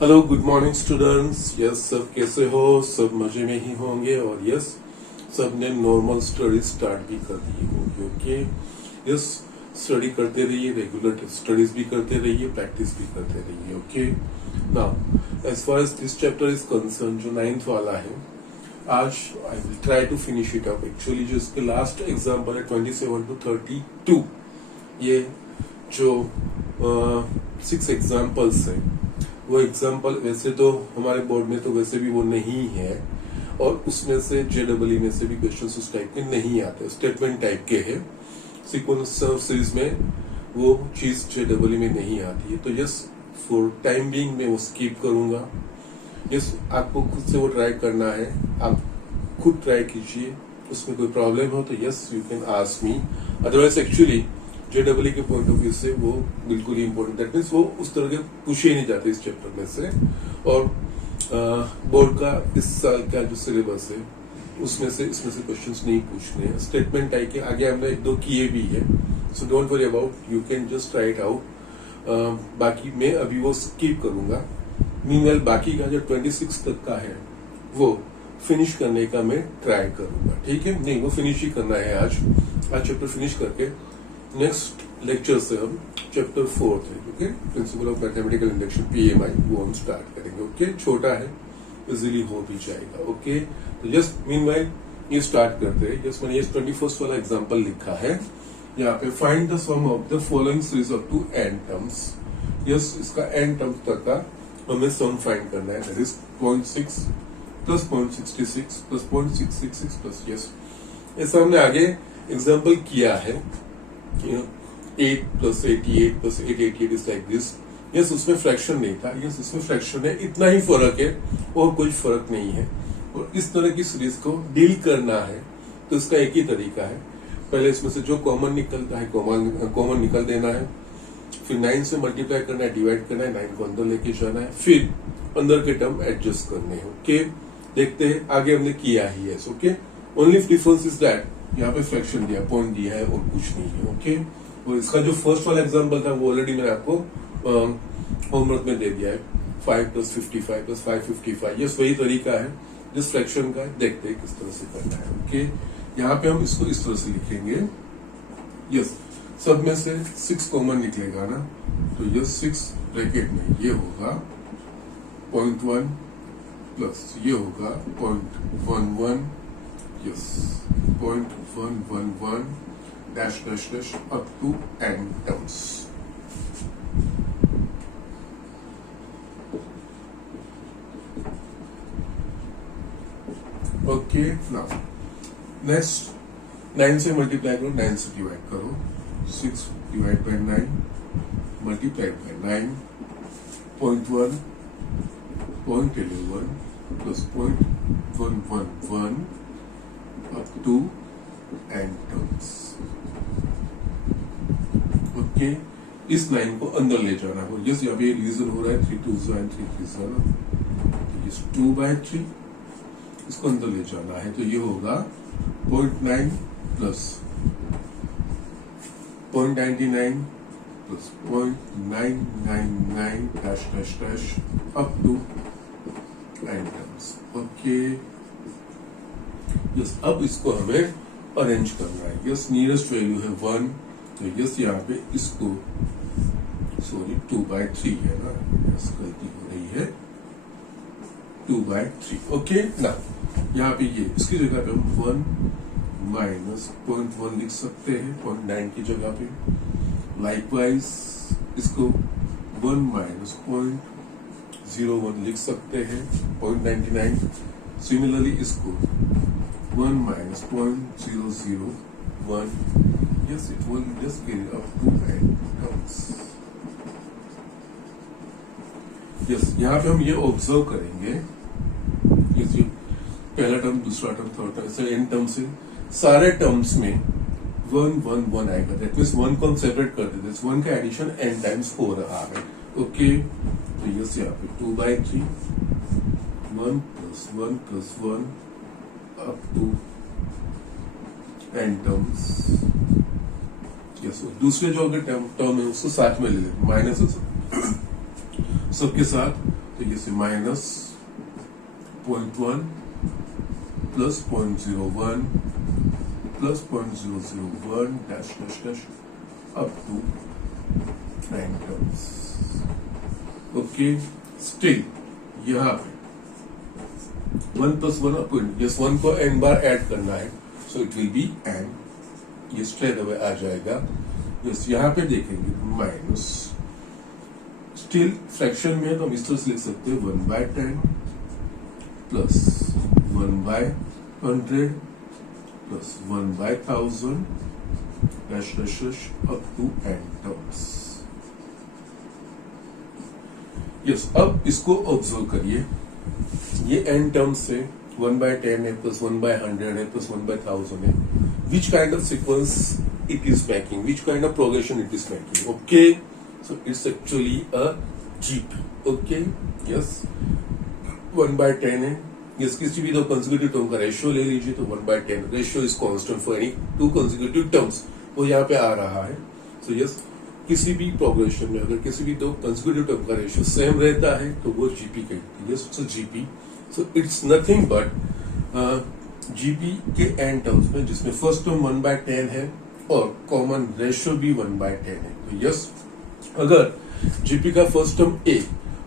Hello good morning students. Yes, सब कैसे हो? सब मजे में ही होंगे और यस, सबने नॉर्मल स्टडी स्टार्ट भी कर दी होगी। ओके, यस, स्टडी करते रहिए, रेगुलर स्टडीज भी करते रहिए, प्रैक्टिस भी करते रहिए। Okay, now as far as this chapter is concern, जो 9th वाला है, आज I will try to finish it up. Actually जो इसके लास्ट एग्जाम्पल है 27 to 32, ये जो 6 एग्जाम्पल्स है, वो एग्जाम्पल वैसे तो हमारे बोर्ड में तो वैसे भी वो नहीं है, और उसमें से जेडबलई में से भी क्वेश्चन उस टाइप के नहीं आते, स्टेटमेंट टाइप के है। सीक्वेंस सीरीज में वो चीज जेडबलई में नहीं आती है, तो यस, फॉर टाइम बीइंग मैं वो स्किप करूंगा। यस, आपको खुद से वो ट्राई करना है, आप खुद ट्राई कीजिए। उसमें कोई प्रॉब्लम हो तो yes, you can ask me. Otherwise actually जेडबलई के पॉइंट ऑफ व्यू से वो बिल्कुल ही इंपॉर्टेंट, दैट मीन्स वो उस तरह के पूछे ही नहीं जाते इस चैप्टर में से। और बोर्ड का इस साल का जो सिलेबस है उसमें से इसमें से क्वेश्चंस नहीं पूछने हैं। स्टेटमेंट टाइप के आगे हमने 1-2 किए भी है, so don't worry about, you can just try it out. बाकी मैं अभी वो स्किप करूंगा। मीनवेल बाकी का जो 26 तक का है वो फिनिश करने का मैं ट्राई करूंगा। ठीक है, नहीं वो फिनिश ही करना है आज चैप्टर फिनिश करके नेक्स्ट लेक्चर से हम चैप्टर 4 है, okay, principal of mathematical induction PMI, वो हम स्टार्ट करेंगे। ओके, छोटा है, इजीली हो भी जाएगा। ओके, तो जस्ट मीनवाइल ये स्टार्ट करते हैं। जस्ट मैंने ये 21st वाला एग्जांपल लिखा है यहाँ पे, find the sum of the following series up to n terms. Yes, इसका n टर्म्स तक का हमें सम फाइंड करना है, that is 0.6 plus 0.66 plus 0.666 plus, yes, ऐसा हमने आगे एग्जाम्पल किया है। 8 plus 88 plus 888 is like this. Yes, उसमें फ्रैक्शन नहीं था, यस उसमें फ्रैक्शन है, इतना ही फर्क है और कोई फर्क नहीं है। और इस तरह की सीरीज को डील करना है तो इसका एक ही तरीका है, पहले इसमें से जो कॉमन निकलता है कॉमन निकल देना है, फिर 9 से मल्टीप्लाई करना है, डिवाइड करना है, 9 को अंदर लेके जाना है, फिर अंदर के टर्म एडजस्ट करने हैं। ओके, देखते हैं, आगे हमने किया ही है। Okay, only difference is that यहाँ पे फ्रैक्शन दिया, पॉइंट दिया है और कुछ नहीं है। ओके, और इसका जो फर्स्ट वाला एग्जांपल था वो ऑलरेडी मैंने आपको होमवर्क में दे दिया है, 5 + 55 + 555। यस, वही तरीका है जिस फ्रैक्शन का है, देखते हैं किस तरह से करना है। ओके, यहाँ पे हम इसको इस तरह से लिखेंगे। यस, सब में से 6 कॉमन निकलेगा ना, तो यस 6 ब्रैकेट में ये होगा 0.1 प्लस ये होगा 0.11, yes 0.111 dash dash dash up to n terms. Okay, now next 9 से मल्टीप्लाई करो, 9 से डिवाइड करो, 6 divide by 9 multiplied by 9, 0.1 0.11 plus 0.111 up to n terms. Okay, इस लाइन को अंदर ले जाना हो। यस, यहाँ पे रिवीजन हो रहा है, 3 2 and 3 3 7, 2/3, इसको अंदर ले जाना है, तो ये होगा 0.9 plus 0.99 plus 0.999 dash dash dash up to n terms. Okay, yes, अब इसको हमें अरेंज करना है। यस, नियरेस्ट वैल्यू है 1, तो यस यहाँ पे इसको, सॉरी 2/3 है ना, यस गलती हो रही है, 2/3। ओके, ना यहाँ पे ये इसकी जगह पे हम 1 माइनस 0.1 लिख सकते हैं 0.9 की जगह पे। लाइकवाइज इसको 1 माइनस 0.01 लिख सकते हैं 0.99। सिमिलरली इसको 1 minus 0.001, yes, it will just carry up to n terms. Yes, यहाँ पे हम ये ऑब्जर्व करेंगे, yes, ये पहला टर्म, दूसरा टर्म, थर्ड टर्म, ऐसे n टर्म्स है, सारे टर्म्स में 1 1 1 आएगा, दैट मीन्स 1 को हम सेपरेट कर देते हैं, 1 का एडिशन n टाइम्स हो रहा है। ओके, तो यस यहाँ पे 2/3, 1 + 1 up to n terms। Yes, दूसरे जो अगर टर्म है उसको साथ में ले लेते, माइनस सबके साथ, तो ये से minus 0.1 plus 0.01 plus 0.001 dash dash dash up to 9 terms. Okay, still यहाँ पे 1 प्लस 1 अपॉइंट, जिस 1 को n बार ऐड करना है, so it will B n, ये स्ट्रेट अवे आ जाएगा। यस, यहाँ पे देखेंगे माइनस, स्टिल फ्रैक्शन में तो हम इस तरह से लिख सकते हैं 1/10 plus 1/100 plus 1/1000 dash dash up to n terms. Yes, अब इसको ऑब्जर्व करिए, ये n टर्म्स से 1/10 है प्लस 1/100 है प्लस 1/1000 है। Which kind of sequence it is making, which kind of progression it is making? Okay, so it's actually a GP. Okay, yes, 1/10 है। Yes, किसी भी दो कंसेक्यूटिव टर्म का रेशियो ले लीजिए तो 1/10 ratio is constant for any two consecutive terms, वो यहाँ पे आ रहा है। सो यस, किसी भी प्रोग्रेशन में अगर किसी भी दो कंसेक्यूटिव टर्म का रेशियो सेम रहता है तो वो जीपी कहती है। So GP, so it's nothing but GP के एन टर्म्स में, जिसमें फर्स्ट टर्म 1/10 है और कॉमन रेशियो भी 1/10 है। तो यस, अगर जीपी का फर्स्ट टर्म ए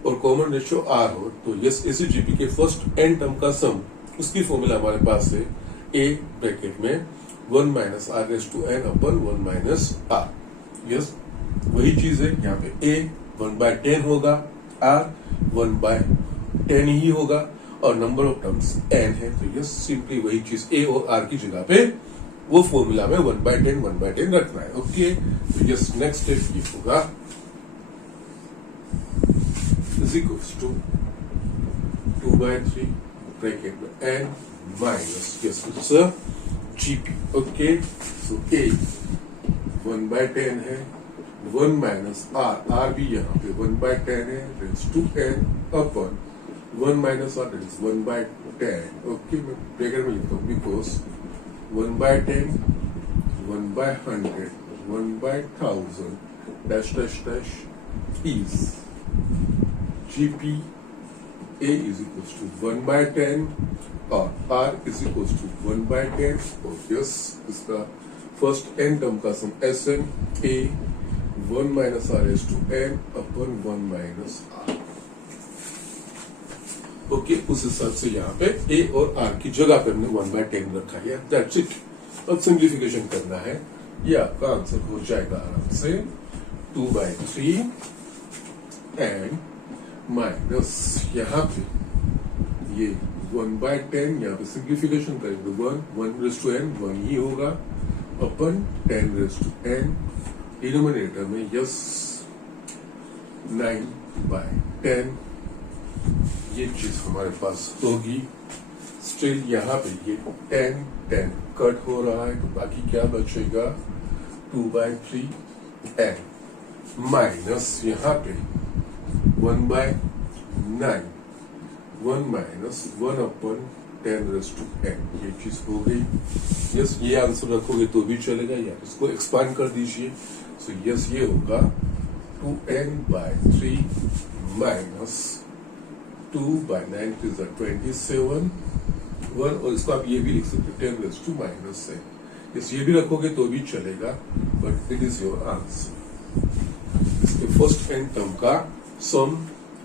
और कॉमन रेशियो आर हो तो यस, इसी जीपी के फर्स्ट एन टर्म का सम, उसकी फॉर्मूला हमारे पास है ए ब्रैकेट में 1 minus r raise to n upon 1 minus r. Yes, वही चीज है यहाँ पे, a 1/10 होगा, r 1/10 ही होगा और नंबर ऑफ टर्म्स n है। तो यस, सिंपली वही चीज a और r की जगह पे वो फॉर्मूला में 1/10 रखना है। ओके, तो यस, नेक्स्ट स्टेप ये होगा इज इक्वल्स टू 2/3 ब्रैकेट में n minus, yes, it's a GP. Okay, so a 1/10 है, 1 माइनस आर भी यहाँ पे 1/10 है, raise to n upon 1 minus r is 1/10। Okay, मैं ब्रैकेट में लिखता हूँ because 1/10 1/100 1/1000 dash dash dash is GP a is equals to 1/10 और r is equals to 1/10 और यस, इसका फर्स्ट n टर्म का sum Sn a 1 minus r s to n upon 1 minus r. Okay, उस हिसाब से यहाँ पे a और r की जगह पे हमने 1/10 रखा है। That's it. अब सिंप्लीफिकेशन करना है, ये आपका आंसर हो जाएगा आराम से 2/3 एंड माइनस यहाँ पे ये 1/10, यहाँ पे सिंप्लीफिकेशन करेंगे 1 रेज टू n 1 ही होगा अपन 10 रेज टू n, डिनोमिनेटर में यस 9/10, ये चीज हमारे पास होगी। स्टिल यहाँ पे ये 10 कट हो रहा है तो बाकी क्या बचेगा 2/3 n माइनस यहाँ पे 1/9 1 minus 1 upon 10 raise to n, ये चीज हो गई। यस, ये आंसर रखोगे तो भी चलेगा या इसको एक्सपांड कर दीजिए। सो यस, ये होगा 2n/3 माइनस 2/9 इज 27 1, और इसको आप ये भी लिख सकते हो 10 रेज टू माइनस है। यस, ये भी रखोगे तो भी चलेगा but it is your answer. इसके फर्स्ट एन टर्म का sum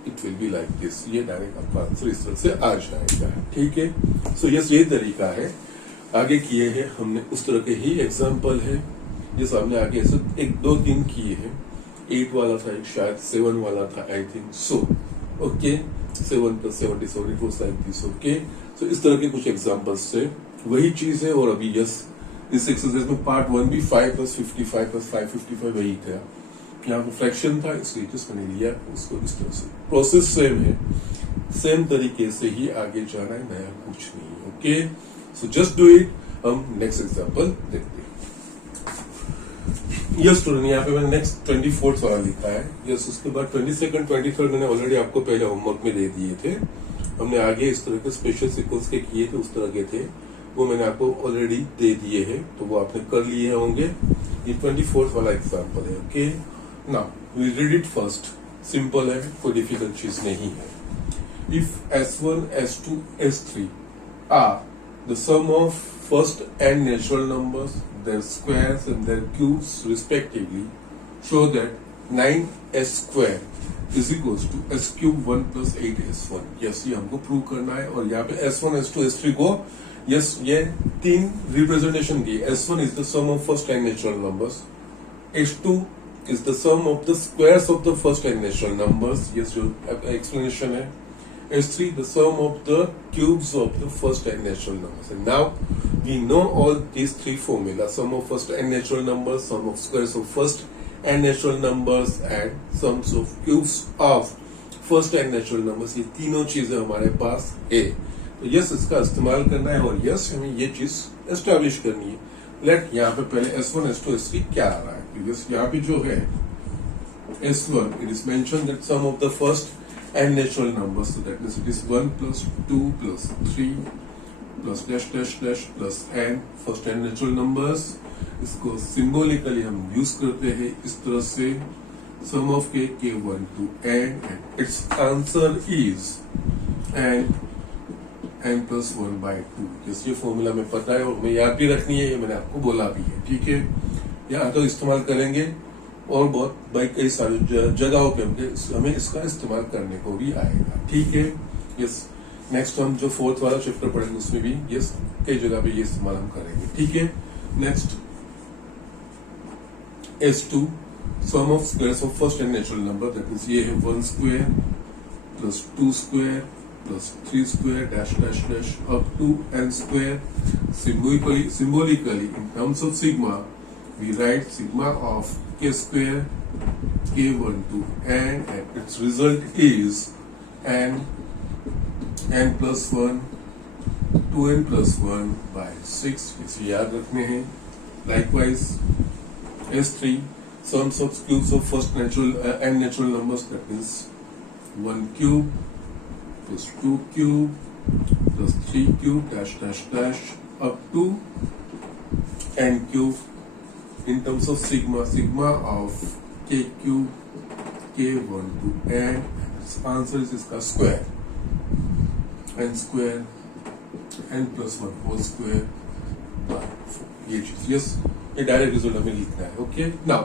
it will be like this, ये डायरेक्ट आपका आंसर इस तरह से आ जाएगा। ठीक है, सो यस, ये तरीका है। आगे किए हैं हमने उस तरह के ही एग्जाम्पल है, जिस हमने आगे ऐसे 1 2 3 किए हैं। 8 वाला था, एक शायद 7 वाला था, I think so. Okay, 7 + 77 it was like this. Okay, so इस तरह के कुछ एग्जाम्पल्स से वही चीज है। और अभी यस, इस एक्सरसाइज में पार्ट 1 भी 5 + 55 + 555 वही था। यहाँ पे फ्रैक्शन था, इसलिए जिस मैंने लिया उसको इस तरह से। प्रोसेस सेम है, सेम तरीके से ही आगे जाना है, नया कुछ नहीं है। Okay, so just do it. हम नेक्स्ट एग्जांपल देखते हैं। यस स्टूडेंट, यहाँ पे मैंने नेक्स्ट 24th वाला लिखा है। यस, उसके बाद 22nd 23rd मैंने ऑलरेडी आपको पहले होमवर्क में दे दिए थे। हमने आगे इस तरह के स्पेशल सीक्वेंस के किए थे, उस तरह के थे, वो मैंने आपको ऑलरेडी दे दिए हैं, तो वो आपने कर लिए होंगे। ये 24th वाला एग्जांपल है। Okay, now we read it first. Simple है, कोई डिफिकल्ट चीज नहीं है। if S1, S2, S3 are the sum of first and natural numbers, their squares and their cubes respectively, show that 9s square is equals to s cube 1 plus 8s1. Yes, ये हमको prove करना है। और यहाँ पे S1, S2, S3 को yes ये तीन representation the. S1 is the sum of first and natural numbers, S2 is the sum of the squares of the first and natural numbers, yes जो explanation है, S3 the sum of the cubes of the first and natural numbers. And now we know all these three formulas: sum of first and natural numbers, sum of squares of first and natural numbers, and sums of cubes of first and natural numbers। ये तीनों चीजें हमारे पास है, तो yes इसका इस्तेमाल करना है और यस हमें ये चीज एस्टेब्लिश करनी है। लेट यहाँ पे पहले S1, S2, S3 क्या आ रहा है, क्योंकि यहाँ पे जो है S1 it is mentioned that sum of the first and natural numbers, so that means it is 1 plus 2 plus 3 plus dash dash dash plus n first and natural numbers। इसको symbolically हम यूज करते हैं इस तरह से, sum of k1 to n and its answer is n plus 1 by 2। जैसे ये formula में पता है और हमें याद भी रखनी है, ये मैंने आपको बोला भी है, ठीक है। यहाँ तो इस्तेमाल करेंगे और बहुत भाई कई सारी जगहों पे हमें इसका इस्तेमाल करने को भी आएगा, ठीक है। यस, नेक्स्ट हम जो फोर्थ वाला चैप्टर पढ़ेंगे उसमें भी यस कई जगह पे ये इस्तेमाल हम करेंगे, ठीक है। Next S2 sum of squares of first n natural number, that means ये है 1 square plus 2 square plus 3 square dash dash dash up to n square। Symbolically in terms of sigma we write sigma of k square k1 to n and its result is n plus 1 2n plus 1 by 6। इसे याद रखने हैं। Likewise S3 sums of cubes of first natural and natural numbers, that means 1 cube plus 2 cube plus 3 cube dash dash dash up to n cube। In terms of sigma of k cube k1 to n, its answer is इसका square n square n plus 1 whole square by 4। ये चीज yes ये direct result हमें लिखना है, okay. Now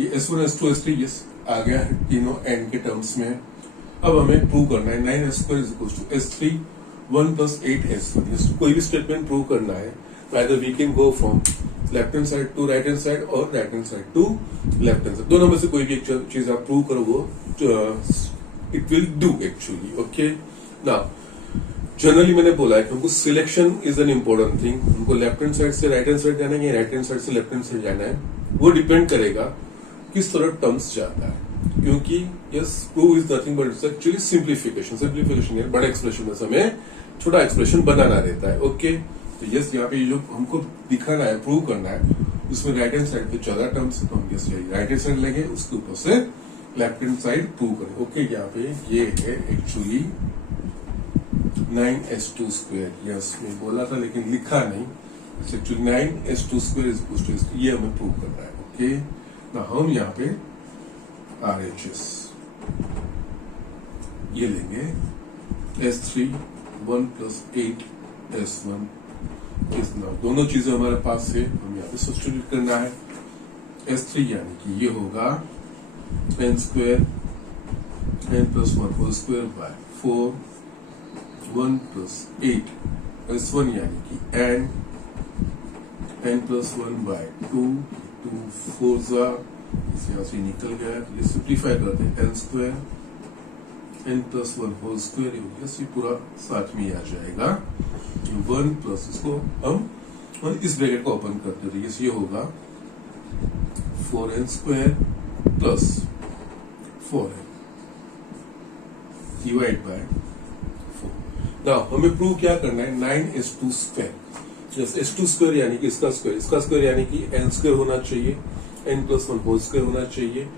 ये S1, S2, S3 yes आ गया है तीनों n के टर्म्स में। अब हमें प्रूव करना है 9s square is equals to S3 1 plus 8s1। कोई भी स्टेटमेंट प्रूव करना है तो either we can go from left hand side to right hand side और right hand side to left hand side, दोनों में से कोई भी एक चीज आप प्रूव करो वो it will do actually, okay. Now generally मैंने बोला है कि हमको selection is an important thing. हमको लेफ्ट हैंड साइड से राइट हैंड साइड जाना है या राइट हैंड साइड से लेफ्ट हैंड साइड जाना है, वो डिपेंड करेगा किस तरह टर्म्स जाता है। क्योंकि yes prove is nothing but it's actually simplification है। बड़ा एक्सप्रेशन में हमें छोटा एक्सप्रेशन बनाना रहता है, ओके। तो यस यहाँ पे जो हमको दिखाना है प्रूव करना है उसमें राइट हैंड साइड पे 14 टर्म्स है, तो हम यस राइट हैंड साइड लेंगे, उसके ऊपर से लेफ्ट हैंड साइड प्रूव करें, ओके। यहाँ पे ये है एक्चुअली 9s2 स्क्वायर। यस मैं बोला था लेकिन लिखा नहीं, actually 9s2 square is equal to ये हमें प्रूव करना है, ओके। ना हम यहाँ पे RHS ये लेंगे S3 1 plus 8s1। दोनों चीजें हमारे पास है, हम यहाँ पे सब्स्टिट्यूट करना है। S3 यानी कि ये होगा n square n plus 1 whole square by 4 1 plus 8 S1 यानी कि n plus 1 by 2 2 4 इसे यहाँ से निकल गया, ये सिंप्लीफाई करते हैं n square n plus 1 whole square हो गया, ये पूरा साथ में आ जाएगा 1 प्लस इसको हम इस ब्रैकेट को ओपन करते थे, ये होगा 4n square plus 4n divide by 4। Now हमें प्रूव क्या करना है 9s2 स्क्वायर। जैसे s2 स्क्वायर यानी कि इसका स्क्वायर यानी कि n स्क्वायर होना चाहिए, n plus 1 होल स्क्वायर होना चाहिए,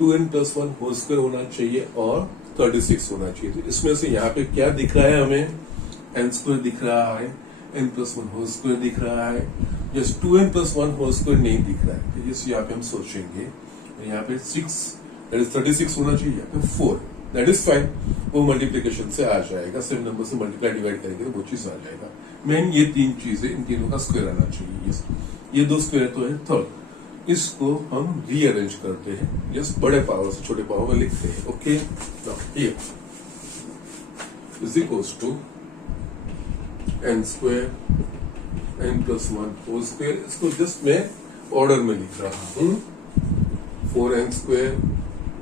2n plus 1 होल स्क्वायर होना चाहिए और 36 होना चाहिए। तो इसमें से यहाँ पे क्या दिख रहा है हमें, n स्क्वायर दिख रहा है, n plus 1 होल स्क्वायर दिख रहा है, just 2n plus 1 whole square नहीं दिख रहा है। तो जैसे यहाँ पे हम सोचेंगे यहाँ पे 6 दैट इज 36 होना चाहिए, यहाँ पे 4 दैट इज फाइन, वो मल्टीप्लीकेशन से आ जाएगा, सेम नंबर से मल्टीप्लाई डिवाइड करेंगे तो वो चीज आ जाएगा। मेन ये तीन चीजें, इन तीनों का स्क्वायर आना चाहिए। यस, ये दो स्क्वायर तो है। थर्ड, इसको हम रीअरेंज करते हैं। यस, बड़े पावर से छोटे पावर में लिखते हैं। Okay, now here is equals to n square n plus 1 whole square. इसको जस्ट मैं ऑर्डर में लिख रहा हूं, 4n square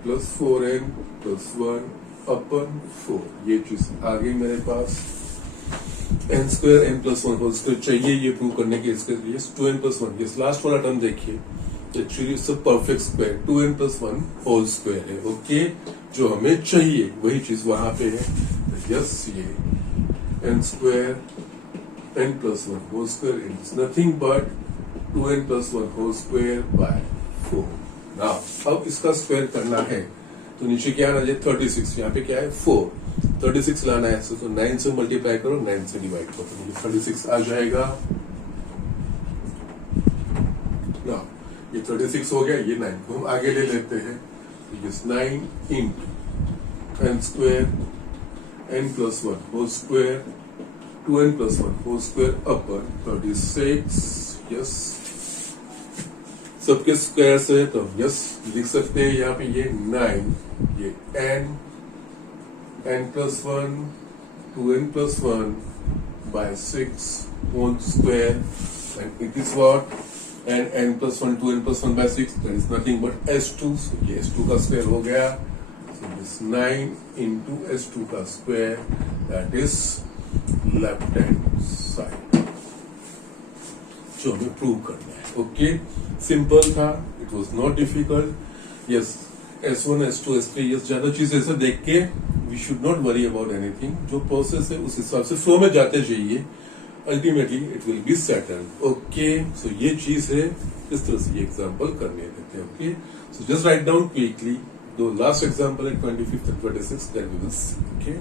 plus 4n plus 1 अपन 4। ये चीज आ गई मेरे पास। n square n plus 1 whole square चाहिए ये प्रूव करने के। इसके लिए 2n प्लस 1, ये लास्ट वाला टर्म देखिए, actually it's a perfect square. 2n plus 1 whole square है। ओके, जो हमें चाहिए वही चीज वहां पे है। यस, ये n square n plus 1 whole square is nothing but 2n plus 1 whole square by 4। Now अब इसका स्क्वायर करना है तो नीचे क्या आना चाहिए, 36। यहाँ पे क्या है 4, 36 लाना है तो 9 से मल्टीप्लाई करो, 9 से डिवाइड करो तो मुझे 36 आ जाएगा। ना ये 36 हो गया, ये 9 को हम आगे ले लेते हैं। Yes, 9 into n square n plus 1 whole square 2n plus 1 whole square upon 36। Yes, सबके स्क्वायर से तो यस लिख सकते हैं यहाँ पे ये 9, ये n plus 1 2n plus 1 by 6 whole square and it is what, n plus 1 2n plus 1 by 6 that is nothing but s2। So ये s2 का स्क्वायर हो गया। सो दिस 9 इंटू s2 का square that is left hand side, जो हमें prove करना है। Okay, simple था, it was not difficult. Yes, S1 S2 S3 yes, ज्यादा चीज ऐसा देख के we should not worry about anything. जो प्रोसेस है उस हिसाब से फ्लो में जाते जाइए, ultimately it will be settled. Okay, so ये चीज है, इस तरह से ये एग्जांपल करने देते हैं। Okay, so just write down quickly दो लास्ट एग्जांपल है 25th and 26th, then we will see. Okay,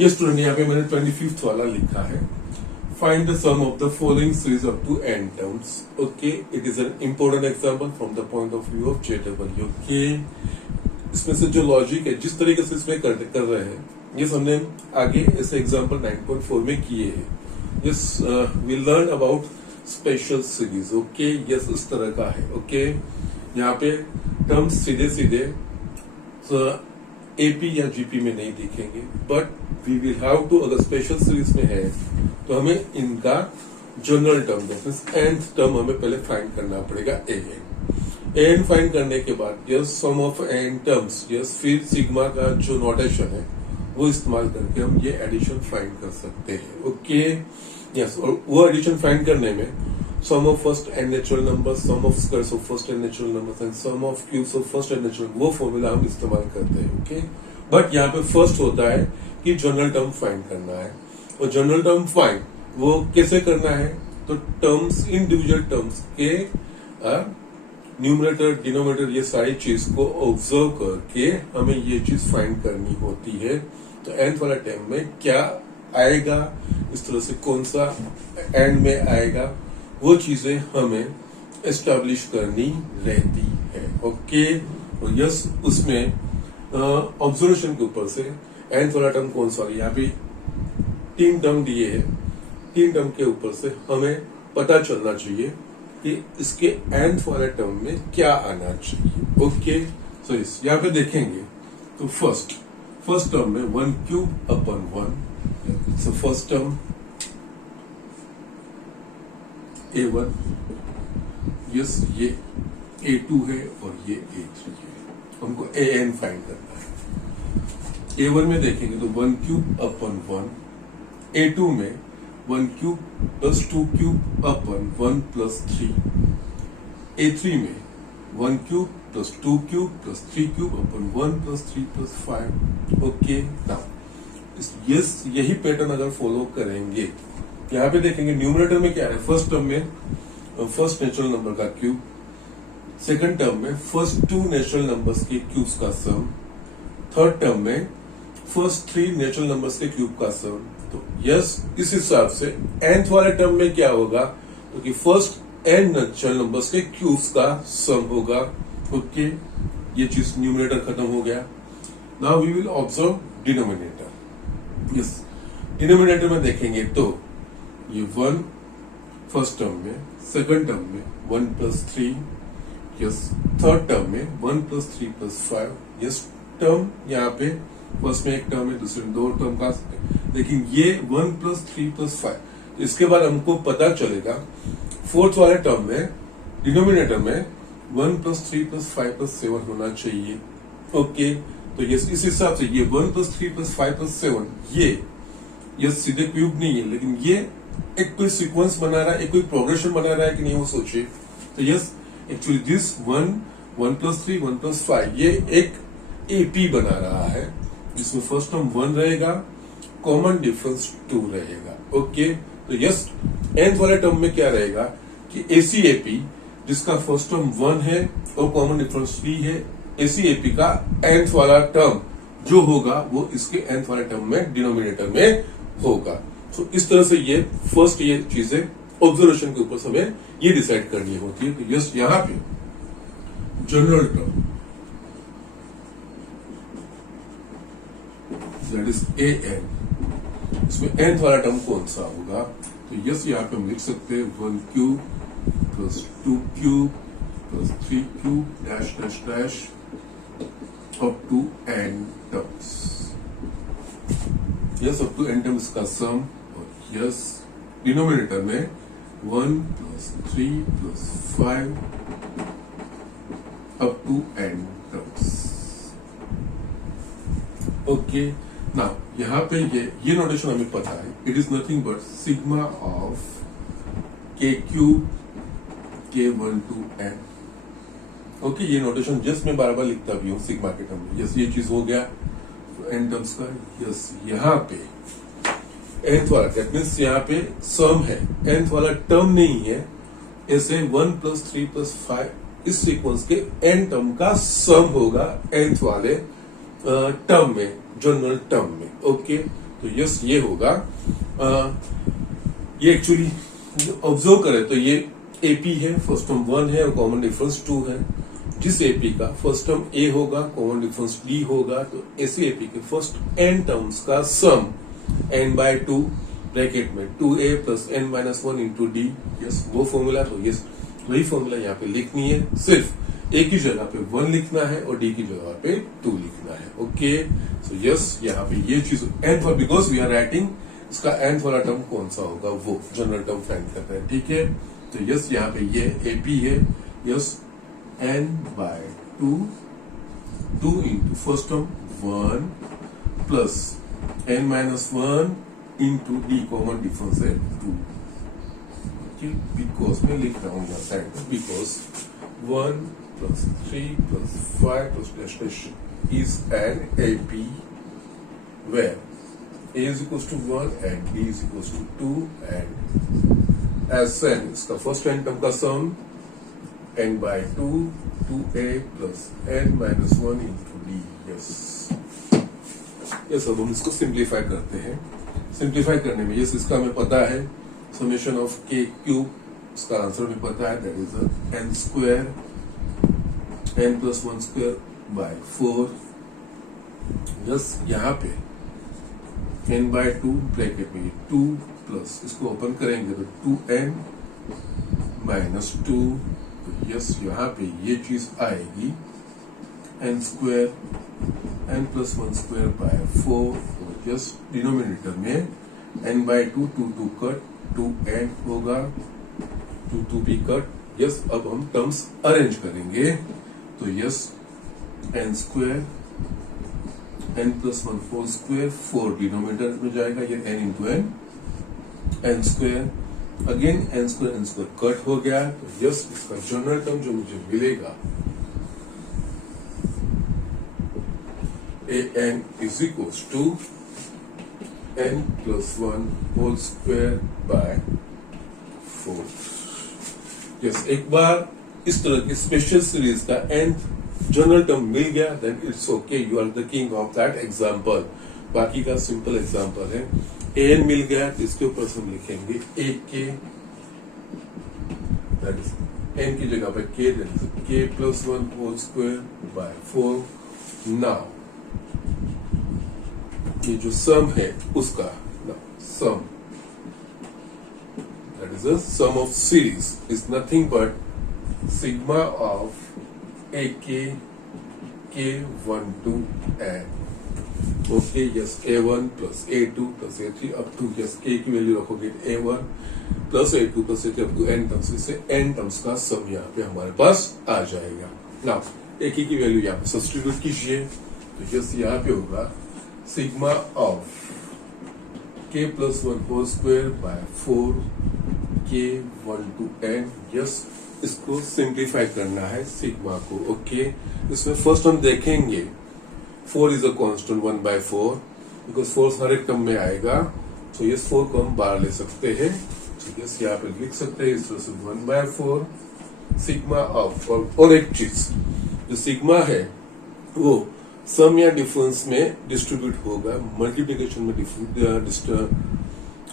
ये स्टूडेंट यहाँ पे मैंने 25th वाला लिखा है। Find the sum of the following series up to n terms. Okay, it is an important example from the point of view of JW. Okay, इसमें से जो लॉजिक है, जिस तरीके से इसमें कर रहे हैं, ये हमने आगे ऐसे एग्जांपल 9.4 में किए हैं। Yes, we learn about special series. Okay, yes, उस तरह का है। ओके, यहाँ पे टर्म्स सीधे सीधे एपी या जीपी में नहीं दिखेंगे, but we will have to, अगर स्पेशल सीरीज में है तो हमें इनका जनरल टर्म nth टर्म हमें पहले फाइंड करना पड़ेगा an फाइंड करने के बाद yes sum of n terms, yes फिर सिग्मा का जो नोटेशन है वो इस्तेमाल करके हम ये एडिशन फाइंड कर सकते हैं। ओके, यस, और वो एडिशन फाइंड करने में sum of first n natural number, sum of squares of first n natural numbers and sum of cubes of first n natural, वो फॉर्मूला हम इस्तेमाल करते हैं। ओके, बट यहाँ पे फर्स्ट होता है कि जनरल टर्म फाइंड करना है, और जनरल टर्म फाइंड वो कैसे करना है, तो टर्म्स, इंडिविजुअल टर्म्स के न्यूमरेटर डिनोमिनेटर ये सारी चीज को ऑब्जर्व करके हमें ये चीज फाइंड करनी होती है। तो nth वाला टर्म में क्या आएगा, इस तरह से कौन सा एंड में आएगा, वो चीजें हमें एस्टैब्लिश करनी रहती है। ओके, और यस, उसमें ऑब्जर्वेशन के ऊपर से nth वाला टर्म कौन सा है, यहाँ पे 3 टर्म दिए हैं, 3 टर्म के ऊपर से हमें पता चलना चाहिए कि इसके nth वाले टर्म में क्या आना चाहिए। ओके, सो इस यहाँ पे देखेंगे तो फर्स्ट टर्म में 1 क्यूब अपन 1, so first term A1, yes, ये A2 है और ये A3 है, हमको AN फाइंड करना है। A1 में देखेंगे तो 1 क्यूब अपन 1, A2 में 1 क्यूब प्लस 2 क्यूब अपन 1 प्लस 3, A3 में 1 cube plus 2 cube plus 3 cube अपन 1 plus 3 plus 5। Okay, now yes, यही पैटर्न अगर फॉलो करेंगे, यहाँ पे देखेंगे न्यूमरेटर में क्या है, फर्स्ट टर्म में फर्स्ट नेचुरल नंबर का क्यूब, सेकंड टर्म में फर्स्ट 2 नेचुरल नंबर्स के क्यूब्स का सम, थर्ड टर्म में फर्स्ट 3 नेचुरल नंबर्स के क्यूब का सम। तो यस, इस हिसाब से nth वाले टर्म में क्या होगा, क्योंकि फर्स्ट n नेचुरल नंबर्स के क्यूब्स का सम होगा। ओके, ये चीज न्यूमरेटर खत्म हो गया। Now we will observe denominator. Yes, denominator में देखेंगे तो ये 1 फर्स्ट टर्म में, सेकंड टर्म में 1 प्लस 3, यस, थर्ड टर्म में 1 प्लस 3 प्लस 5, यस, टर्म यहाँ पे फर्स्ट में एक टर्म है, दूसरे में 2 टर्म का, लेकिन ये 1 प्लस 3 प्लस 5। इसके बाद हमको पता चलेगा फोर्थ वाले टर्म में डिनोमिनेटर में 1 प्लस 3 प्लस 5 प्लस 7 होना चाहिए। ओके, तो यस, इस हिसाब से ये 1 प्लस 3 प्लस 5 प्लस 7 ये सीधे क्यूब नहीं है, लेकिन ये एक कोई सीक्वेंस बना रहा है, एक कोई प्रोग्रेशन बना रहा है कि नहीं वो सोचिए। तो yes, actually this 1 plus 3 1 plus 5 ये एक एपी बना रहा है, जिसमें फर्स्ट टर्म 1 रहेगा, कॉमन डिफरेंस 2 रहेगा। ओके, तो यस, nth वाले टर्म में क्या रहेगा कि एसीएपी जिसका फर्स्ट टर्म 1 है और कॉमन डिफरेंस 3 है, एसीएपी का nth वाला टर्म जो होगा वो इसके nth वाले टर्म में डिनोमिनेटर में होगा। तो इस तरह से ये फर्स्ट ये चीजें ऑब्जर्वेशन के ऊपर हमें ये डिसाइड करनी होती है। तो यस, यहां पे general term that is an, इसमें nth वाला टर्म कौन सा होगा? तो यस, यहाँ पे हम लिख सकते हैं 1 cube plus 2 cube plus 3 cube dash dash dash up to n terms. Yes, up to n terms का सम। और यस, डिनोमिनेटर में 1 plus 3 plus 5 up to n terms. Okay, now यहाँ पे ये नोटेशन हमें पता है, it is nothing but sigma of k cube k1 to n। Okay, ये नोटेशन जस्ट मैं बार बार लिखता भी हूँ सिग्मा के टर्म में। यस, ये चीज हो गया n टर्म्स का। यस, यहाँ पे nth वाला, दैट मीन्स यहाँ पे सम है, nth वाला टर्म नहीं है, ऐसे 1 प्लस 3 प्लस 5 इस सीक्वेंस के n टर्म का सम होगा nth वाले टर्म में, जनरल टर्म में। ओके, तो यस, ये होगा ये एक्चुअली ऑब्जर्व करें तो ये एपी है, फर्स्ट टर्म 1 है और कॉमन डिफरेंस 2 है। जिस एपी का फर्स्ट टर्म ए होगा, कॉमन डिफरेंस डी होगा, तो ऐसी एपी के फर्स्ट n टर्म्स का सम n/2 ब्रैकेट में 2a plus n minus 1 into D. Yes, वो फॉर्मूला, तो यस वही फॉर्मूला यहाँ पे लिखनी है, सिर्फ ए की जगह पे 1 लिखना है और डी की जगह पे 2 लिखना है। ओके, सो यस, यहाँ पे ये चीज nth, because we are writing इसका nth वाला टर्म कौन सा होगा वो जनरल टर्म फाइंड करते हैं। ठीक है, तो यस, यहाँ पे ये एपी है। Yes, n/2 2 into first term 1 plus n minus 1 into D, common difference है 2। बिकॉज मैं लिख रहा हूँ यहाँ साइड में, because 1 plus 3 plus 5 plus dash dash is an AP where A is equals to 1 and B is equals to 2 and as n इसका first n term का सम n/2 2a plus n minus 1 into d। Yes, अब हम इसको simplify करते हैं। Simplify करने में yes, इसका हमें पता है समेशन ऑफ k क्यूब, इसका आंसर हमें पता है, that is n square n plus 1 square by 4। Yes, यहाँ पे n/2 ब्रैकेट में 2 प्लस, इसको ओपन करेंगे तो 2n माइनस 2। यस, यहाँ पे ये चीज आएगी n square n plus 1 square by 4। Yes, denominator में n/2 2 कट 2n होगा, 2 भी कट। यस, अब हम टर्म्स अरेंज करेंगे तो yes, n square n plus 1 whole square 4 denominator में जाएगा, ये n into n square again n square cut हो गया। तो यस, इसका जनरल टर्म जो मुझे मिलेगा an is equals to n plus 1 whole square by 4। Yes, एक बार इस तरह की स्पेशल सीरीज का nth जनरल टर्म मिल गया, then it's okay, you are the king of that example. बाकी का सिंपल एग्जाम्पल है, an मिल गया तो इसके ऊपर हम लिखेंगे ak, दैट इज n की जगह पे k, that is k plus 1 whole square by 4। Now ये जो सम है उसका sum, that is the sum of series is nothing but sigma of a k K1 to N. Okay yes A1 plus A2 plus A3 up to yes K की वैल्यू रखोगे A1 plus A2 plus A3 up to N terms, इससे N terms का sum यहाँ पे हमारे पास आ जाएगा। Now A की वैल्यू यहाँ पे सब्स्टिट्यूट कीजिए, तो यस यहाँ पे होगा sigma of K plus 1 whole square by 4 K1 to N। Yes इसको सिंप्लीफाई करना है सिग्मा को। ओके इसमें फर्स्ट हम देखेंगे 4 is a constant 1 by 4 because 4 हर एक टर्म में आएगा, तो ये 4 को हम बाहर ले सकते हैं, तो यस यहाँ पे लिख सकते हैं इस तरह से 1 by 4 सिग्मा ऑफ। और एक चीज जो सिग्मा है वो सम या डिफरेंस में डिस्ट्रीब्यूट होगा, मल्टीप्लीकेशन में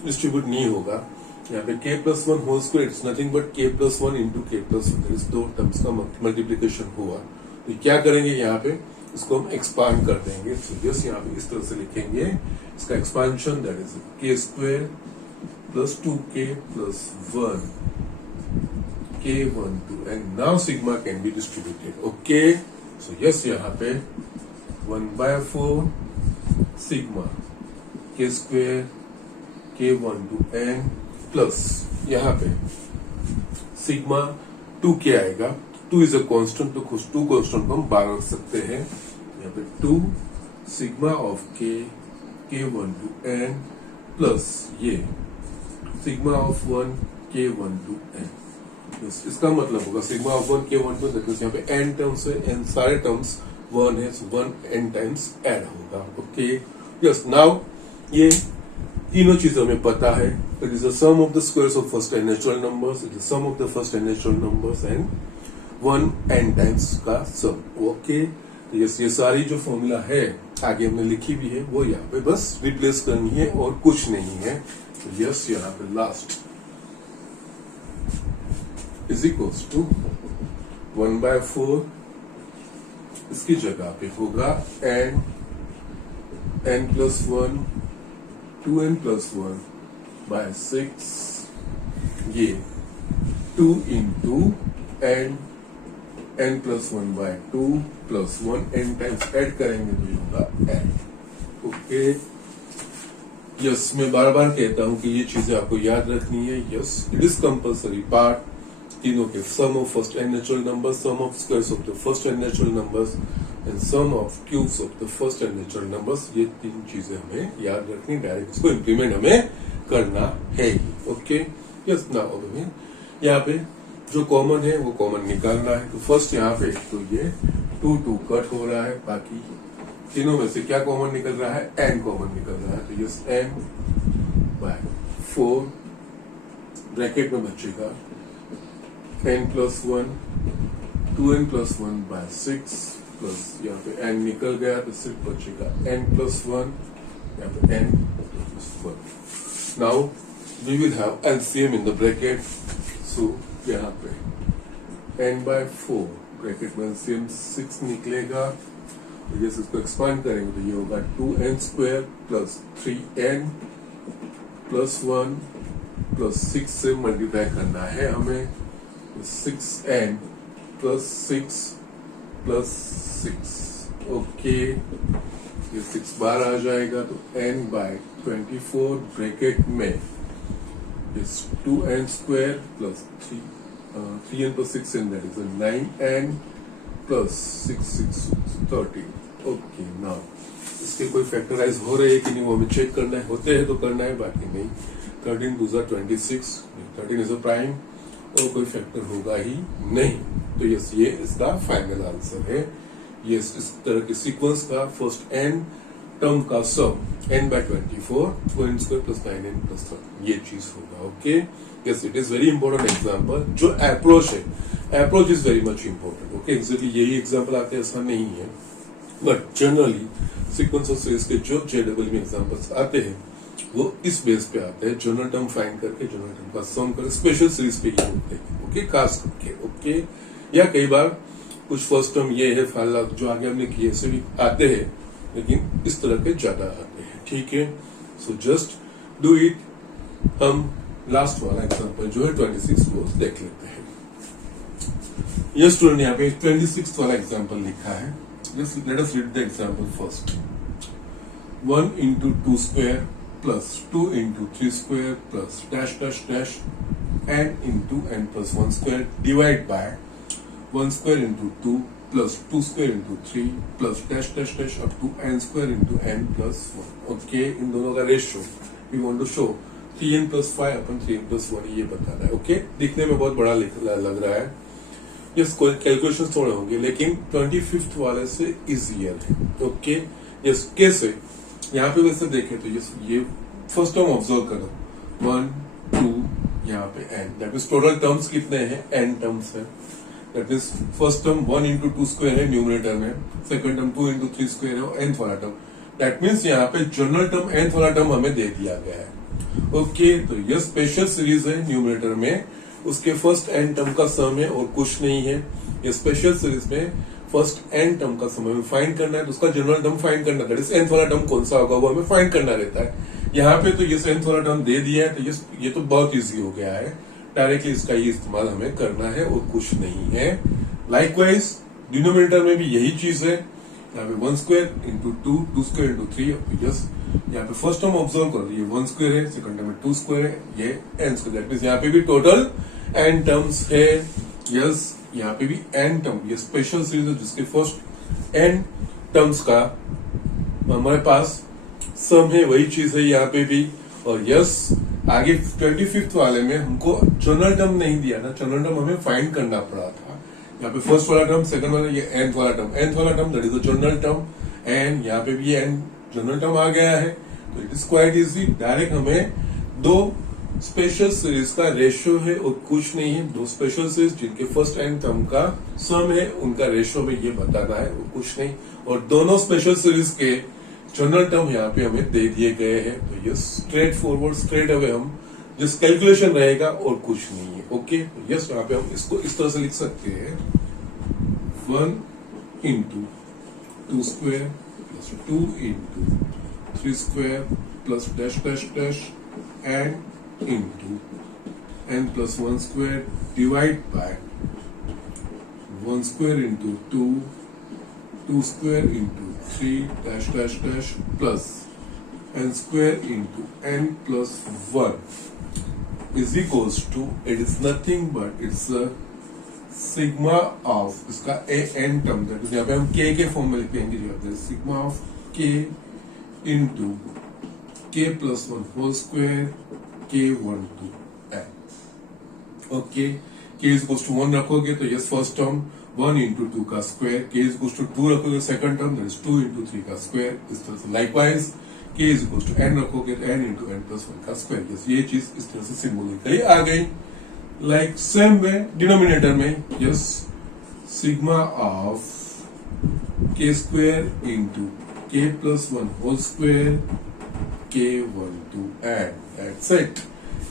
डिस्ट्रीब्यूट नहीं होगा। यहाँ पे k plus 1 whole square it's nothing but k plus 1 into k plus 1, इस दो टर्म्स का मल्टीप्लीकेशन हुआ। तो क्या करेंगे यहाँ पे इसको हम एक्सपांड कर देंगे, तो यस यहाँ पे इस तरह से लिखेंगे इसका expansion, that is k square plus 2k plus 1 K1 to N। Now sigma can be distributed. Okay so yes यहाँ पे 1 by 4 sigma k square K1 to N plus यहाँ पे सिग्मा 2k आएगा, 2 इज अ कांस्टेंट, तो कुछ 2 constant को हम बाहर रख सकते हैं। यहाँ पे 2 sigma of k K1 to N plus ये sigma of 1 K1 to N। इसका मतलब होगा sigma of 1 K1 to N, यहाँ पे n टर्म्स है, n सारे टर्म्स 1 है, so 1 n टाइम्स ऐड होगा। ओके यस नाउ ये तीनों चीजों में पता है, it is the sum of the squares of first n natural numbers, it is sum of the first n natural numbers and 1 n times का sum. Okay yes ये सारी जो फॉर्मूला है आगे हमने लिखी भी है वो यहाँ पे बस रिप्लेस करनी है और कुछ नहीं है। तो यस यहाँ पे last is equals to 1 by 4, इसकी जगह पे होगा n plus 1 2n plus 1 by 6, ये 2 into n plus 1 by 2 plus 1 n times add करेंगे तो ये होगा n। ओके यस मैं बार बार कहता हूं कि ये चीजें आपको याद रखनी है। Yes it is compulsory part, तीनों के sum of first n natural numbers, sum of squares of the first n natural numbers and sum of cubes of the first n natural numbers, ये तीन चीजें हमें याद रखनी, डायरेक्ट इसको implement हमें करना है। ओके यस नाउ हमें यहाँ पे जो कॉमन है वो कॉमन निकालना है। तो फर्स्ट यहाँ पे तो ये 2 कट हो रहा है, बाकी तीनों में से क्या कॉमन निकल रहा है, n कॉमन निकल रहा है, तो यस n by 4 ब्रैकेट में बचेगा n plus 1 2n plus 1 by 6 plus यहाँ पे n निकल गया तो सिर्फ बचेगा n प्लस 1, यहाँ पे n plus 1। Now we will have LCM in the bracket, so यहाँ पे n by 4 ब्रैकेट में LCM 6 निकलेगा, तो जैसे इसको एक्सपांड करेंगे तो ये होगा 2n square plus 3n plus 1 plus 6 से मल्टीप्लाई करना है हमें, 6n प्लस 6 प्लस 6। ओके ये 6 बार आ जाएगा तो n by 24 ब्रैकेट में इस 2n square plus 3n plus 6n that is 9n plus 6 13। Okay now इसके कोई फैक्टराइज हो रहे हैं कि नहीं वो हमें चेक करना है, होते हैं तो करना है, बाकी नहीं। 13 2 26, 13 इज अ प्राइम और कोई फैक्टर होगा ही नहीं, तो यस ये इसका फाइनल आंसर है। ये इस तरह के सीक्वेंस का फर्स्ट n टर्म का सम n by 24 2n square plus 9n plus 13 ये चीज होगा। Okay yes it is very important example, जो अप्रोच है approach is very much important. Okay exactly यही एग्जांपल आते हैं ऐसा नहीं है, but generally sequence of series के जो JEE में एग्जांपल्स आते हैं वो इस बेस पे आते हैं, जनरल टर्म फाइंड करके जनरल टर्म का सम कर स्पेशल सीरीज पे ये होते हैं। ओके खास करके ओके या कई बार कुछ फर्स्ट टर्म ये है फाला जो आगे हमने किए से भी आते हैं, लेकिन इस तरह के ज्यादा आते हैं। ठीक है, सो जस्ट डू इट। हम लास्ट वाला एग्जांपल जो है 26 वो देख लेते हैं। ये स्टूडेंट यहाँ पे 26 वाला एग्जांपल लिखा है। Let us read the example first. 1 into 2 square plus 2 into 3 square plus dash dash dash n into n plus 1 square divide by 1 square into 2 plus 2 square into 3 plus dash dash dash up to n square into n plus 1। Okay, इन दोनों का ratio we want to show 3n plus 5 upon 3n plus 1 ये बताना है। Okay, दिखने में बहुत बड़ा लग रहा है। यस, कैलकुलेशन थोड़े होंगे लेकिन 25th वाले से इजियर है। ओके, यस, कैसे यहाँ पे वैसे देखें तो ये फर्स्ट टर्म ऑब्जर्व करो 1 2 यहाँ पे n, that means total terms कितने हैं, n टर्म्स है। That means first term 1 into 2 square है न्यूमरेटर में, सेकंड टर्म 2 into 3 स्क्वायर है और nth वाला टर्म। दैट मीन्स यहाँ पे जनरल टर्म nth वाला टर्म हमें दे दिया गया है। ओके, तो ये स्पेशल सीरीज है न्यूमरेटर में, उसके फर्स्ट n टर्म का सम है और कुछ नहीं है। ये स्पेशल सीरीज में फर्स्ट n टर्म का सम हमें फाइंड करना है, तो उसका जनरल टर्म फाइंड करना है, nth वाला टर्म कौन सा होगा वो हमें फाइंड करना रहता है। यहाँ पे तो ये nth वाला टर्म दे दिया है, तो ये तो बहुत इजी हो गया है, डायरेक्टली इसका ये इस्तेमाल हमें करना है और कुछ नहीं है। लाइकवाइज डिनोमिनेटर में भी यही चीज है, यहाँ पे 1 square into 2 2 square into 3। Yes, यहाँ पे फर्स्ट टर्म ऑब्जर्व करो, ये 1 square है, सेकंड टर्म में 2 square है, ये n square। दैट मींस यहाँ पे भी टोटल n टर्म्स है। यस, यहाँ पे भी n टर्म, ये स्पेशल सीरीज है जिसके फर्स्ट n टर्म्स का हमारे पास सम है, वही चीज है यहाँ पे भी। और यस, आगे 25th वाले में हमको जनरल टर्म नहीं दिया ना, जनरल टर्म हमें फाइंड करना पड़ा था। यहाँ पे फर्स्ट वाला टर्म, सेकंड वाला, ये nth वाला टर्म, nth वाला term that is the general term, and यहाँ पे भी n जनरल टर्म आ गया है। तो it is quite easy, direct हमें दो स्पेशल सीरीज का रेशियो है और कुछ नहीं है, दो स्पेशल सीरीज जिनके फर्स्ट n टर्म का सम है उनका रेशियो में ये बताना है और कुछ नहीं। और दोनों स्पेशल सीरीज के जनरल टर्म यहाँ पे हमें दे दिए गए हैं। तो ये स्ट्रेट फॉरवर्ड, स्ट्रेट अवे हम जिस कैलकुलेशन रहेगा और कुछ नहीं है। ओके, तो यस, यहाँ पे हम इसको इस तरह से लिख सकते हैं 1 into 2 square plus 2 into 3 square plus dash dash dash and into n plus 1 square divide by 1 square into 2 2 square into 3 dash dash dash plus n square into n plus 1 is equals to, it is nothing but it's a sigma of इसका a n term, that is यहाँ पे हम k के form में लिखेंगे, sigma of k into k plus 1 whole square k1 to n। Okay, k is equals to 1 रखोगे तो yes first term 1 into 2 का square, k is equals to 2 रखोगे second term that is 2 into 3 का square. इस तरह से likewise k is equals to n रखोगे तो n into n plus 1 का स्क्वायर। यस, ये चीज इस तरह से सिंबॉलिकली आ गई। लाइक सेम वे डिनोमिनेटर में yes sigma of k square into k plus 1 whole square k1 to n, that's it.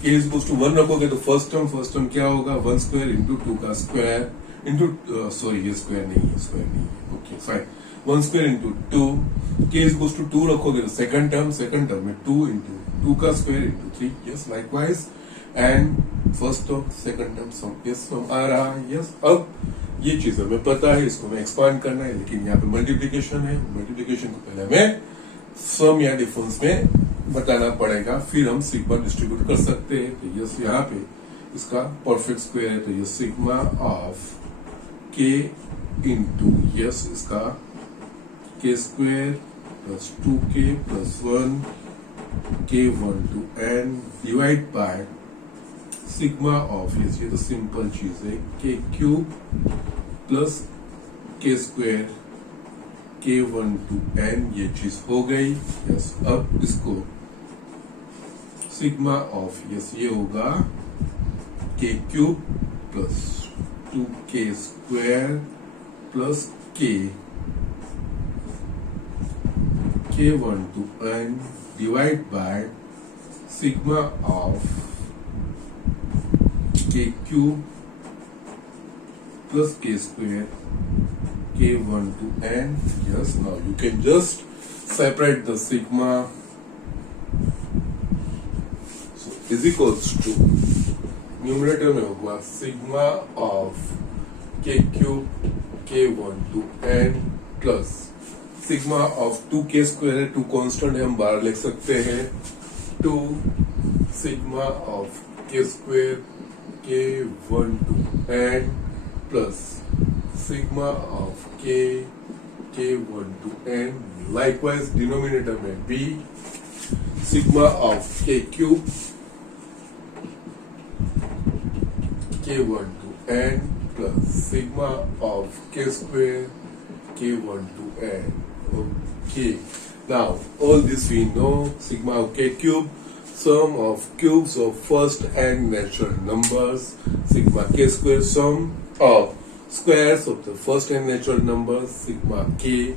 k is equals to 1 रखोगे तो फर्स्ट टर्म क्या होगा, 1 स्क्वायर into 2 का स्क्वायर इंटू, सॉरी ये square नहीं है, okay fine, 1 square into 2, k is equals to 2 रखोगे तो सेकंड टर्म में 2 into 2 का square into 3। Yes, likewise and first term second term sum, yes sum आ रहा है। यस, अब ये चीज हमें पता है, इसको हमें एक्सपांड करना है, लेकिन यहाँ पे मल्टीप्लीकेशन है, मल्टीप्लीकेशन को पहले हमें सम या डिफरेंस में बताना पड़ेगा, फिर हम सिग्मा डिस्ट्रीब्यूट कर सकते हैं। तो यस, यहाँ पे इसका परफेक्ट स्क्वायर है, तो ये sigma of k into yes इसका k square plus 2k plus 1 k1 to n divide by sigma of, ये तो सिंपल चीज है, k cube plus k square k1 to n, ये चीज हो गई। यस, अब इसको सिग्मा ऑफ यस ये होगा k cube plus 2k square plus k1 to n divide by sigma of k cube plus k square k1 to n। Yes, now you can just separate the sigma is equals to numerator में होगा sigma of k cube k one to n plus sigma of 2k square है, 2 constant है, हम बाहर लिख सकते हैं 2 sigma of k square k one to n plus sigma of k one to n. Likewise denominator में बी sigma of k cube k one to n plus sigma of k square k one to n. Okay, now all this we know, sigma of k cube, sum of cubes of first and natural numbers, sigma k square, sum of squares of the first and natural numbers, sigma k,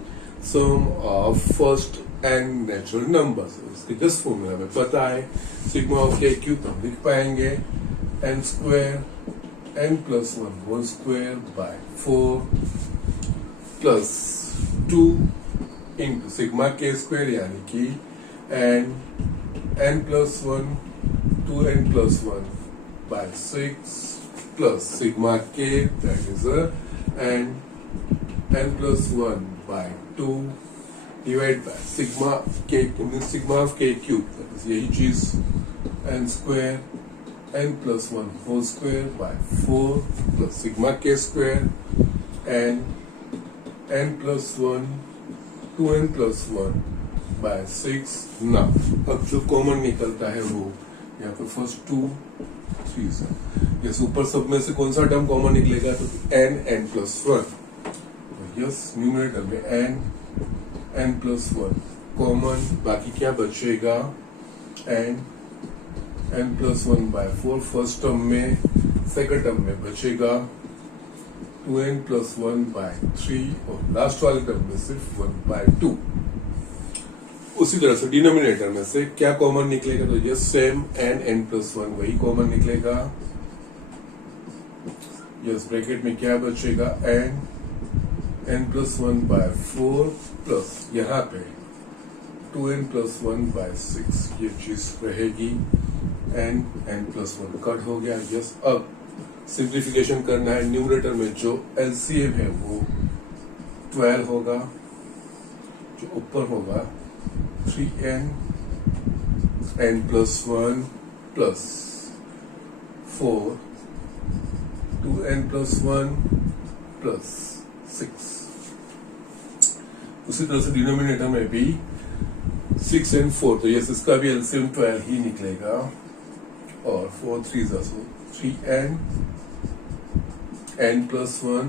sum of first and natural numbers। इसकी just formula हमें पता है, sigma of k cube हम लिख पाएंगे n square n plus 1 whole square by 4 plus 2 into sigma k square यानी कि n plus 1 2n plus 1 by 6 plus sigma k that is n plus 1 by 2 divide by sigma k sigma of k cube यही चीज n square n plus 1 whole square by 4 plus sigma k square n plus 1 2n plus 1 by 6। ना अब जो common निकलता है वो यहाँ पे फर्स्ट 2 3 है, ये सुपर सब में से कौन सा टर्म कॉमन निकलेगा तो n प्लस 1। यस न्यूमरेटर में n प्लस 1 कॉमन, बाकी क्या बचेगा n plus 1 by 4 first term में, सेकंड टर्म में बचेगा 2n प्लस 1 बाय 3 और लास्ट वाले टर्म में सिर्फ 1 बाय 2। उसी तरह से डिनोमिनेटर में से क्या कॉमन निकलेगा तो ये सेम n प्लस 1 वही कॉमन निकलेगा। यस ब्रैकेट में क्या बचेगा n प्लस 1 बाय 4 प्लस यहाँ पे 2n प्लस 1 बाय 6 ये चीज रहेगी, n प्लस 1 कट हो गया। यस अब सिंप्लीफिकेशन करना है, न्यूमरेटर में जो एलसीएम है वो 12 होगा, जो ऊपर होगा 3n n plus 1 plus 4 2n plus 1 plus 6। उसी तरह से डिनोमिनेटर में भी 6 and 4 तो यस इसका भी एलसीएम 12 ही निकलेगा और 4 3 3n n plus 1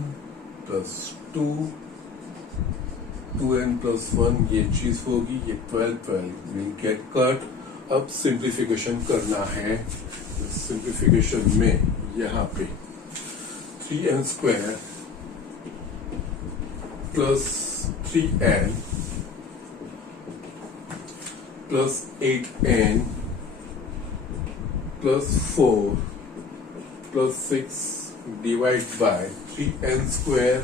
plus 2 2n plus 1 ये चीज होगी, ये 12 विल गेट कट। अब सिंप्लीफिकेशन करना है, सिंप्लीफिकेशन में यहाँ पे 3n square plus 3n plus 8n plus 4 plus 6 divide by 3n square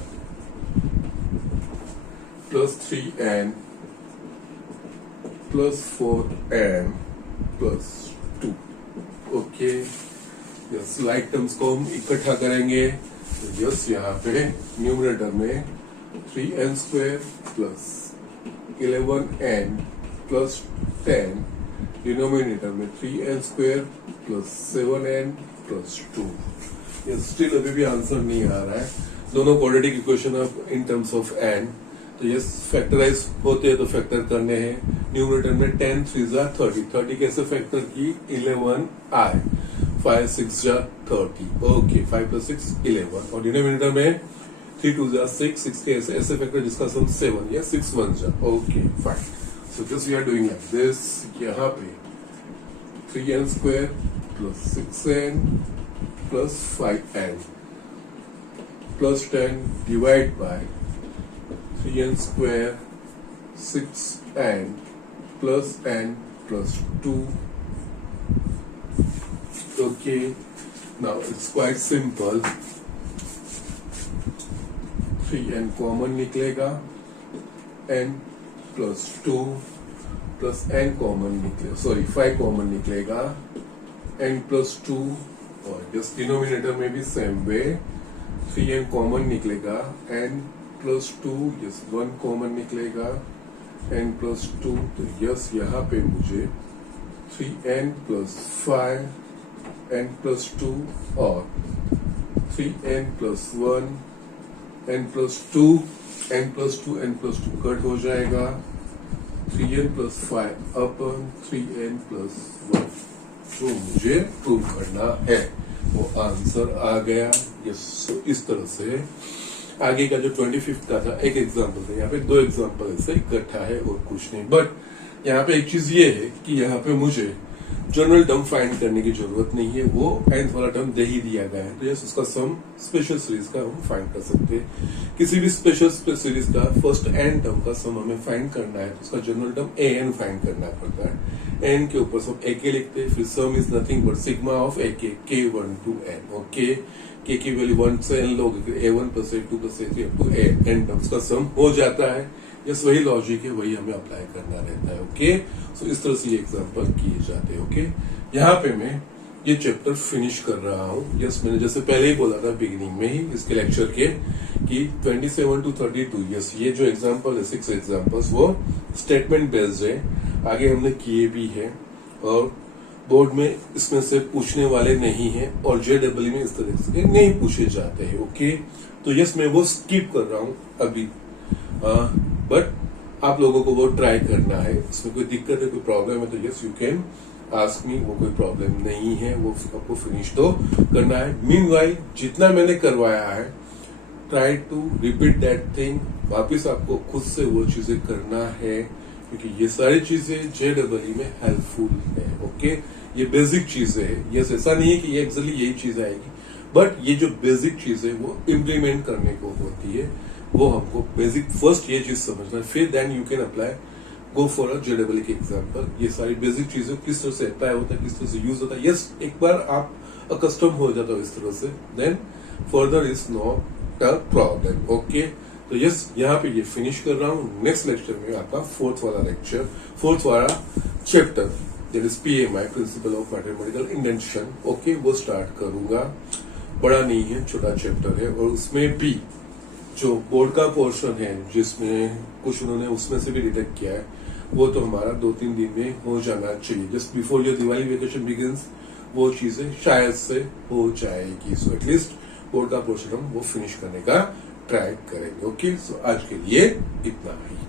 plus 3n plus 4n plus 2। Okay yes like terms को हम इकट्ठा करेंगे तो यस यहाँ पे न्यूमरेटर में 3n square plus 11n plus 10 denominator में 3n square plus 7n plus 2। ये स्टिल अभी भी आंसर नहीं आ रहा है, दोनों क्वाड्रेटिक इक्वेशन अब इन टर्म्स ऑफ n तो ये फैक्टराइज होते हैं तो फैक्टर करने हैं। न्यूमरेटर में 10 3 जा 30 कैसे फैक्टर की 11 आए 5 6 जा 30 ओके 5 प्लस 6 11 और डिनोमिनेटर में 3 2 जा 6 6 के ऐसे फैक्टर जिसका सम 7 या 6 1 जा okay fine. So this we are doing like this, यहाँ पे 3n square plus 6n plus 5n plus 10 divide by 3n square 6n plus n plus 2 Okay, now it's quite simple. 3n common निकलेगा, n plus 2 plus n common निकलेगा, sorry 5 common निकलेगा, n plus 2 और just denominator में भी same way 3n common निकलेगा n plus 2 yes 1 common निकलेगा n plus 2 तो yes यहाँ पे मुझे 3n प्लस 5 n प्लस 2 और 3n plus 1 n plus 2 n plus 2 n plus 2 cut हो जाएगा 3n plus 5 upon 3n plus 1 जो मुझे प्रूव करना है वो आंसर आ गया। यस इस तरह से आगे का जो 25th का था एक एग्जांपल था, यहाँ पे 2 एग्जांपल ऐसे इकट्ठा है और कुछ नहीं। बट यहाँ पे एक चीज ये है कि यहाँ पे मुझे जनरल टर्म फाइंड करने की जरूरत नहीं है, वो nth वाला टर्म दे ही दिया गया है। तो यस उसका सम स्पेशल सीरीज का हम फाइंड कर सकते हैं। किसी भी स्पेशल सीरीज का फर्स्ट n टर्म का सम हमें फाइंड करना है तो उसका जनरल टर्म an फाइंड करना पड़ता है। n के ऊपर सब ak लिखते हैं, फिर sum is nothing but sigma of ak k1 to n। Okay k की वैल्यू 1 से n लोगे a1 plus a2 plus a3 up to n terms का सम हो जाता है। यस वही लॉजिक है, वही हमें अप्लाई करना रहता है। ओके सो इस तरह से ये एग्जांपल किए जाते हैं। ओके यहाँ पे मैं ये चैप्टर फिनिश कर रहा हूँ। यस मैंने जैसे पहले ही बोला था बिगिनिंग में ही इसके लेक्चर के कि 27 to 32 यस ये जो एग्जांपल है 6 एग्जांपल्स वो स्टेटमेंट बेस्ड है, आगे हमने किए भी है और बोर्ड में इसमें से पूछने वाले नहीं है और JEE में इस तरह से नहीं पूछे जाते हैं। ओके तो यस मैं वो स्किप कर रहा हूँ अभी, बट आप लोगों को वो ट्राई करना है। इसमें कोई दिक्कत है कोई प्रॉब्लम है तो यस यू कैन आस्क मी, वो कोई प्रॉब्लम नहीं है, वो आपको फिनिश तो करना है। मीनवाइल जितना मैंने करवाया है try to repeat that thing, वापिस आपको खुद से वो चीजें करना है क्योंकि ये सारी चीजें JEE में हेल्पफुल है। ओके ये बेसिक चीजें है। यस ऐसा नहीं है कि ये एक्चुअली यही चीज आएगी, बट ये जो बेसिक चीज है वो इम्प्लीमेंट करने को होती है, वो हमको बेसिक फर्स्ट ये चीज समझना है, फिर then you can apply go for a JEE के एग्जाम्पल। ये सारी बेसिक चीजें किस तरह से अप्लाई होता है, किस तरह से यूज होता है। यस एक बार आप अकस्टम हो जाता हो इस तरह से then further is not a problem. Okay तो यस यहाँ पे ये फिनिश कर रहा हूँ। नेक्स्ट लेक्चर में आपका फोर्थ वाला chapter that is PMI principle of mathematical induction. Okay वो स्टार्ट करूंगा, बड़ा नहीं है छोटा चैप्टर है और उसमें भी जो बोर्ड का पोर्शन है जिसमें कुछ उन्होंने उसमें से भी डिटेक्ट किया है वो तो हमारा 2-3 दिन में हो जाना चाहिए, just before your Diwali vacation begins वो चीजें शायद से हो जाएगी। सो एटलीस्ट बोर्ड का पोर्शन हम वो फिनिश करने का ट्राई करेंगे। ओके सो आज के लिए इतना ही।